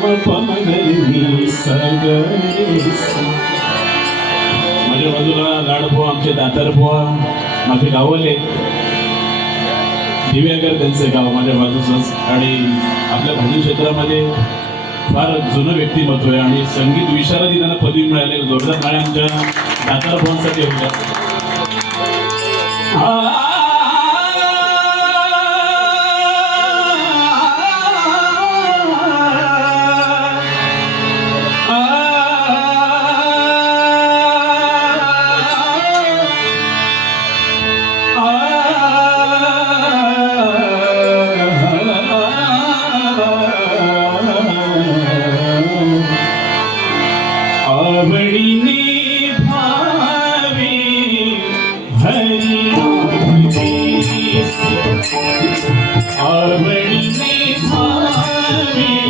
सगळे माझ्या बाजूला लाडपोहा आमचे दातारपोहा माझे गावले दिव्यागर त्यांचं गाव माझ्या बाजूचंच. आणि आपल्या भजन क्षेत्रामध्ये फार जुनं व्यक्तिमत्व आहे. आणि संगीत विशारदी त्यांना पदवी मिळाले. जोरदार गाण्या आमच्या दातारपोहांसाठी होत्या.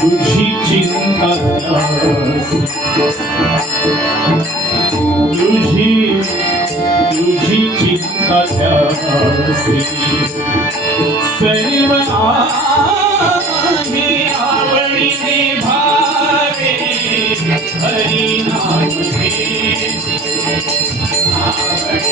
तुझी चिंता तुझी तुझी चिंता त्यासी सर्व आहे आवडीने भावे हरी नाम आवडीने भावे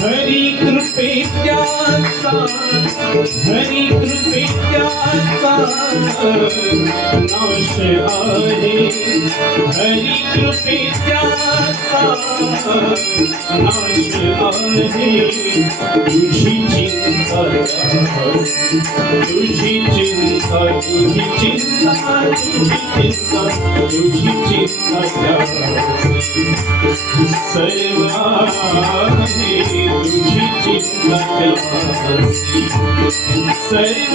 हरी कृपेत्याचा हरी कृपेत्याचा नाश आहे हरी कृपेत्याचा नाश आहे तुझी चिंता तुझी चिंता तुझी चिंता तुझी चिंता तुझी चिंता सर्व आहे तुझी चिंता सर्व